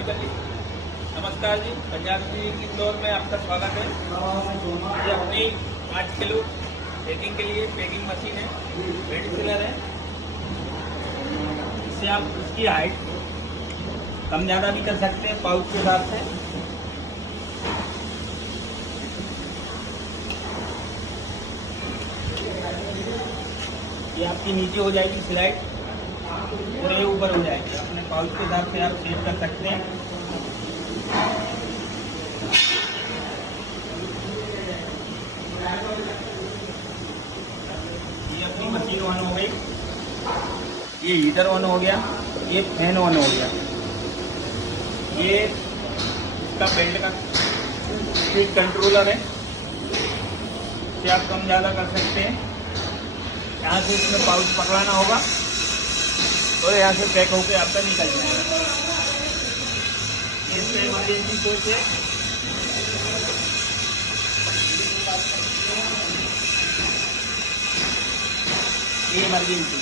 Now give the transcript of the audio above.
चालू कर लीजिए। नमस्कार जी, पंजाब इंजीनियरिंग इंदौर में आपका स्वागत है। ये अपनी 5 किलो पैकिंग के लिए पैकिंग मशीन है, बेड सिलर है। इससे आप उसकी हाइट कम ज़्यादा भी कर सकते हैं पाउच के हिसाब से। ये आपकी नीचे हो जाएगी स्लाइड और ये ऊपर हो जाएगी। अपने पाउच के हिसाब से आप सेट कर सकते हैं। ये अपनी मशीन ऑन हो गई, ये हीटर ऑन हो गया, ये फैन ऑन हो गया। ये इसका बेल्ट का स्पीड कंट्रोलर है, इसे आप कम ज़्यादा कर सकते हैं। यहाँ से इसमें पाउच पकड़ाना होगा और यहाँ से पैक होकर आपका निकल जाएगा। ये इमरजेंसी स्विच है। ये इमरजेंसी